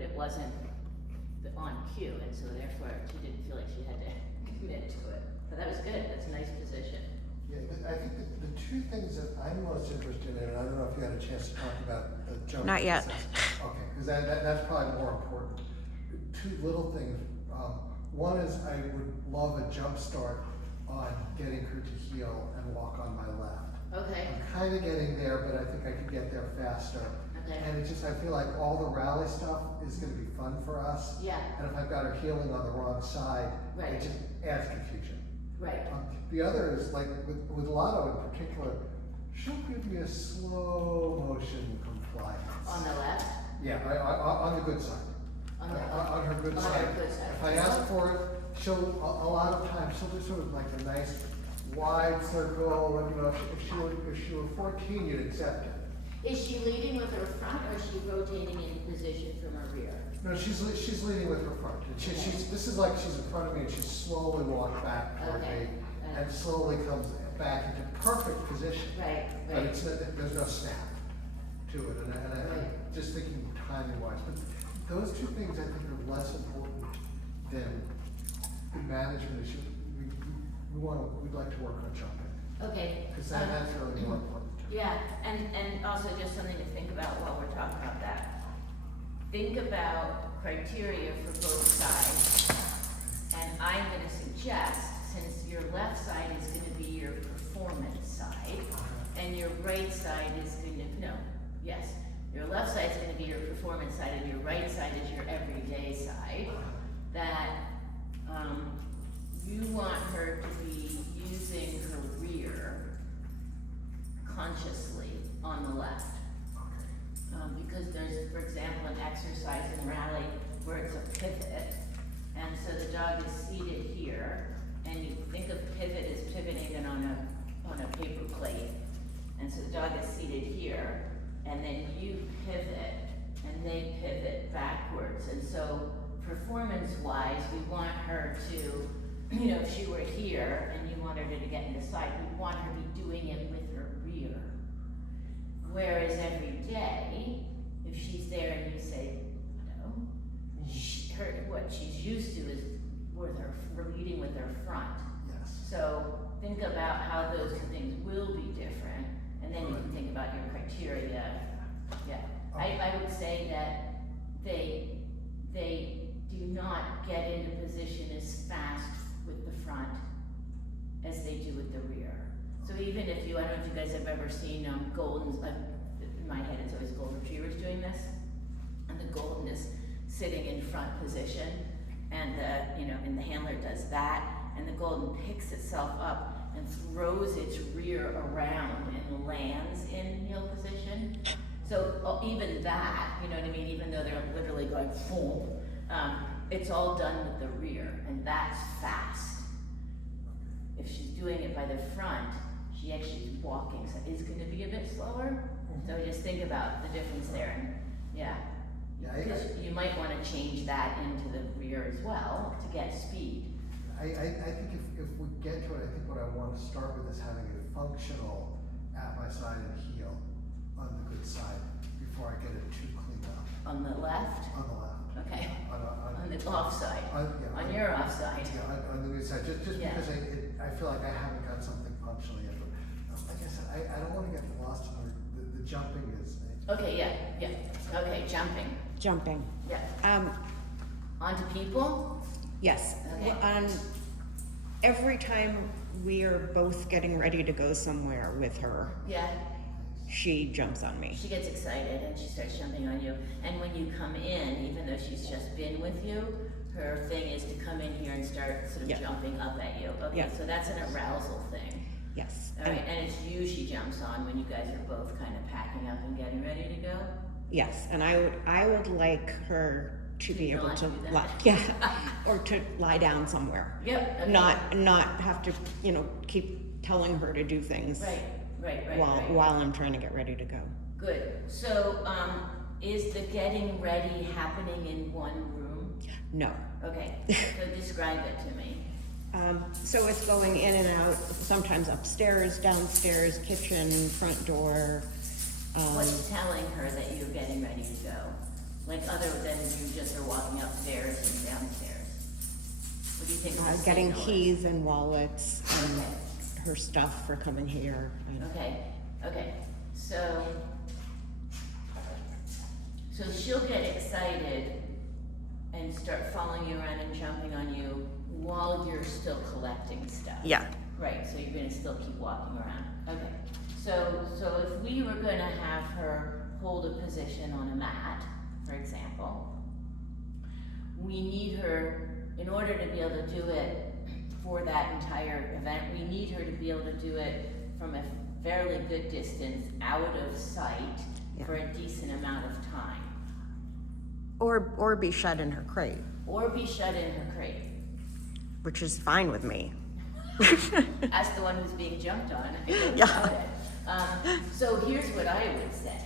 but it wasn't on cue, and so therefore she didn't feel like she had to commit to it. But that was good, that's a nice position. Yeah, I think the two things that I'm most interested in, and I don't know if you had a chance to talk about the jump. Not yet. Okay, because that's probably more important. Two little things. One is I would love a jump start on getting her to heel and walk on my left. Okay, I'm kind of getting there, but I think I could get there faster. okay, And it's just, I feel like all the rally stuff is gonna be fun for us. yeah, And if I've got her heeling on the wrong side, Right. it just adds confusion. right, The other is like with Lotto in particular, she'll give me a slow motion compliance. on the left, Yeah, on the good side. on the, On her good on side. her good side. If I ask for it, she'll, a lot of times, she'll do sort of like a nice wide circle, and you know, if she were 14, you'd accept it. Is she leading with her front, or is she rotating in position from her rear? No, she's leading with her front. This is like she's in front of me and she's slowly walked back toward Okay. me and slowly comes back into perfect position. Right, But right, it's, there's no snap to it, and I'm Right. just thinking timing wise, but those two things I think are less important than the management issue. We'd like to work on jumping, okay. because that's really more important. Yeah, and also just something to think about while we're talking about that. Think about criteria for both sides. And I'm gonna suggest, since your left side is gonna be your performance side, and your right side is your left side is gonna be your performance side, and your right side is your everyday side, that, you want her to be using her rear consciously on the left. Because there's, for example, an exercise in rally where it's a pivot, and so the dog is seated here, and you think of pivot as pivoting on a paper plate, and so the dog is seated here, and then you pivot, and they pivot backwards, and so performance-wise, we want her to, if she were here and you wanted her to get into sight, we want her to be doing it with her rear. Whereas every day, if she's there and you say, no, what she's used to is we're leading with her front. Yes. So think about how those two things will be different, and then you can think about your criteria. Yeah, I would say that they do not get into position as fast with the front as they do with the rear. So even if I don't know if you guys have ever seen Golden's, in my head it's always Golden Retrievers doing this, and the Golden is sitting in front position, and and the handler does that, and the Golden picks itself up and throws its rear around and lands in heel position. So even that, you know what I mean, even though they're literally going boom, it's all done with the rear, and that's fast. If she's doing it by the front, she actually is walking, so it's gonna be a bit slower. So just think about the difference there, and Yeah, because you might wanna change that into the rear as well to get speed. I think if we get to it, I think what I want to start with is having it functional at my side and heel on the good side before I get it too cleaned up. On the left, On the left. okay, On on the off side, yeah, on your off side. Yeah, on the good side, just Yeah. because I feel like I haven't got something functional yet. But like I said, I don't want to get lost in the jumping is. Okay, yeah, okay, jumping, yeah. Onto people? Yes. Okay. Every time we are both getting ready to go somewhere with her, Yeah, she jumps on me. she gets excited and she starts jumping on you. And when you come in, even though she's just been with you, her thing is to come in here and start sort of Yeah. jumping up at you. Okay, Yeah. so that's an arousal thing. Yes. All right, and it's you she jumps on when you guys are both kind of packing up and getting ready to go? Yes, and I would like her to be able not to do that. lie, or to lie down somewhere. Yep. Okay. Not have to, keep telling her to do things Right. while I'm trying to get ready to go. Good. So, is the getting ready happening in one room? No. Okay, so describe it to me. So it's going in and out, sometimes upstairs, downstairs, kitchen, front door. What's telling her that you're getting ready to go? Like other than you just her walking upstairs and downstairs? What do you think? of the Getting signal is? keys and wallets and Okay. her stuff for coming here. Okay, so she'll get excited and start following you around and jumping on you while you're still collecting stuff. Yeah. Right, so you're gonna still keep walking around, okay. So if we were gonna have her hold a position on a mat, for example, we need her, in order to be able to do it for that entire event, we need her to be able to do it from a fairly good distance out of sight for a decent amount of time. Or be shut in her crate, Or be shut in her crate. which is fine with me. As the one who's being jumped on. I don't Yeah. doubt it. So here's what I would say.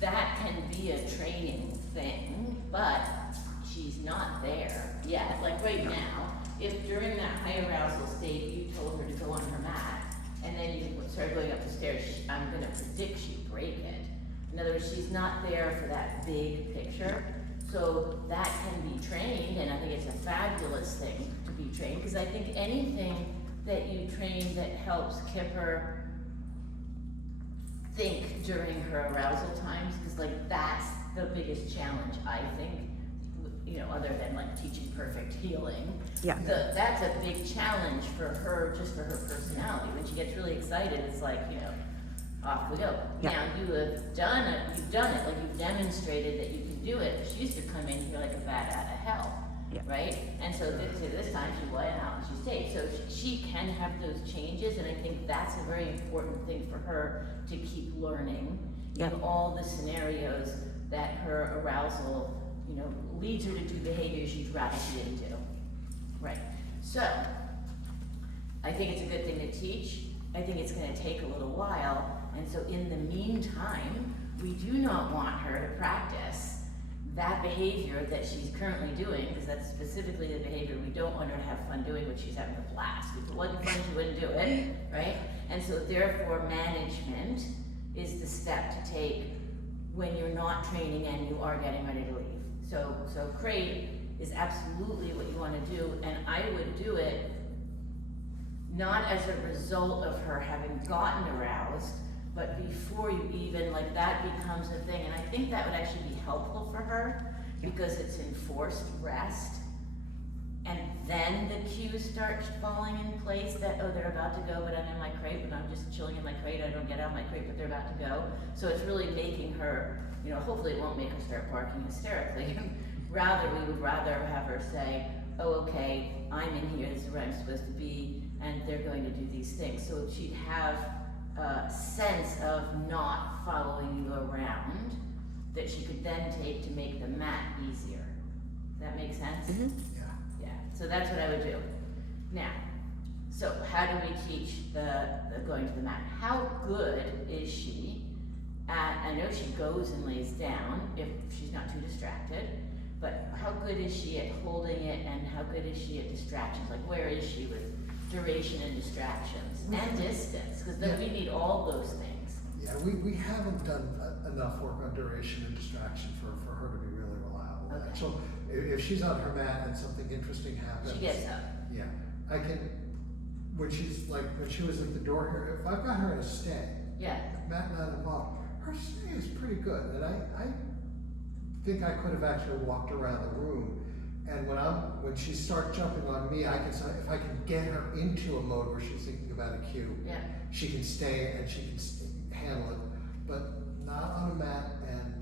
That can be a training thing, but she's not there yet. Like right now, if during that high arousal state you told her to go on her mat, and then you start going up the stairs, I'm gonna predict she'd break it. In other words, she's not there for that big picture. So that can be trained, and I think it's a fabulous thing to be trained, because I think anything that you train that helps Kipper think during her arousal times, because like that's the biggest challenge, I think, you know, other than like teaching perfect healing. Yeah. That's a big challenge for her, just for her personality. When she gets really excited, it's like, you know, off we go. Yeah. Now, you've done it, like you've demonstrated that you can do it. She used to come in here like a bat out of hell, Yeah. right? And so this time she went out and she stayed. So she can have those changes, and I think that's a very important thing for her to keep learning Yeah. in all the scenarios that her arousal, you know, leads her to do behaviors she'd rather she didn't do. Right. So, I think it's a good thing to teach. I think it's gonna take a little while, and so in the meantime, we do not want her to practice that behavior that she's currently doing, because that's specifically the behavior we don't want her to have fun doing, which she's having a blast. If it wasn't fun, she wouldn't do it, right? And so therefore, management is the step to take when you're not training and you are getting ready to leave. So crate is absolutely what you wanna do, and I would do it not as a result of her having gotten aroused, but before you even, like that becomes a thing, and I think that would actually be helpful for her, because it's enforced rest, and then the cues start falling in place that, oh, they're about to go, but I'm in my crate, but I'm just chilling in my crate, I don't get out of my crate, but they're about to go. So it's really making her, you know, hopefully it won't make her start barking hysterically. We would rather have her say, oh, okay, I'm in here, this is where I'm supposed to be, and they're going to do these things. So she'd have a sense of not following you around that she could then take to make the mat easier. Does that make sense? Mhm. Yeah. Yeah, so that's what I would do. Now, so how do we teach the going to the mat? How good is she at, I know she goes and lays down if she's not too distracted, but how good is she at holding it, and how good is she at distractions? Like, where is she with duration and distractions and distance? Because then we need all those things. Yeah, we haven't done enough work on duration and distraction for her to be really reliable. Okay. So if she's on her mat and something interesting happens. She gets up. Yeah, I can, when she was at the door here, if I've got her in a stay, Yeah, mat not involved, her stay is pretty good, and I think I could have actually walked around the room, and when she starts jumping on me, if I can get her into a mode where she's thinking about a cue, yeah. she can stay and she can handle it, but not on a mat, and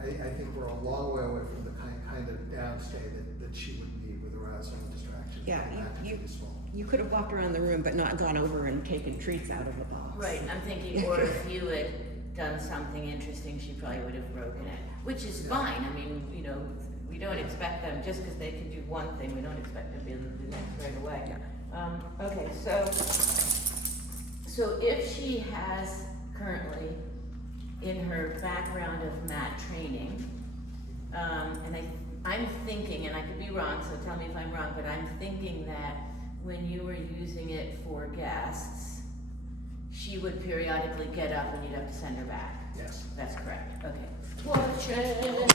I think we're a long way away from the kind of downstay that she would need with arousal and distraction. Yeah, That you- could be useful. You could have walked around the room but not gone over and taken treats out of the box. Right, I'm thinking, or if you had done something interesting, she probably would have broken it, which is fine. I mean, you know, we don't expect them, just because they can do one thing, we don't expect them to be able to do the next right away. Okay, so if she has currently in her background of mat training, and I'm thinking, and I could be wrong, so tell me if I'm wrong, but I'm thinking that when you were using it for guests, she would periodically get up and you'd have to send her back. Yes. That's correct, okay. Watch it.